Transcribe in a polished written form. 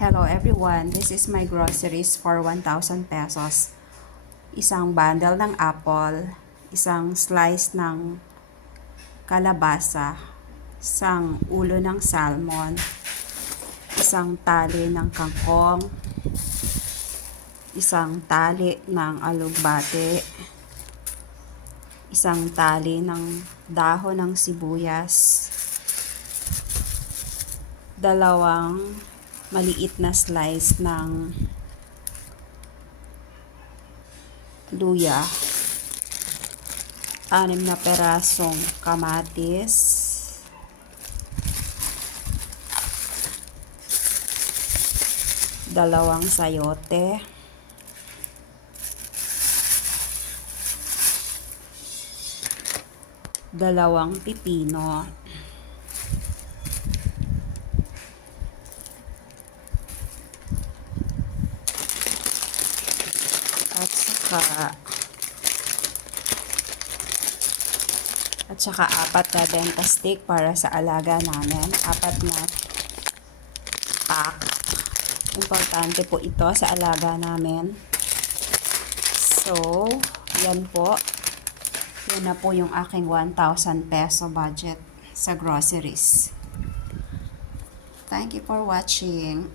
Hello everyone, this is my groceries for 1,000 pesos. Isang bundle ng apple, isang slice ng kalabasa, isang ulo ng salmon, isang tali ng kangkong, isang tali ng alugbate, isang tali ng dahon ng sibuyas, dalawang maliit na slice ng luya, 6 na perasong kamatis, dalawang sayote, dalawang pipino, at saka 4 na benta stick para sa alaga namin, 4 na pack. Importante po ito sa alaga namin. So, yan po. Yan na po yung aking 1,000 peso budget sa groceries. Thank you for watching.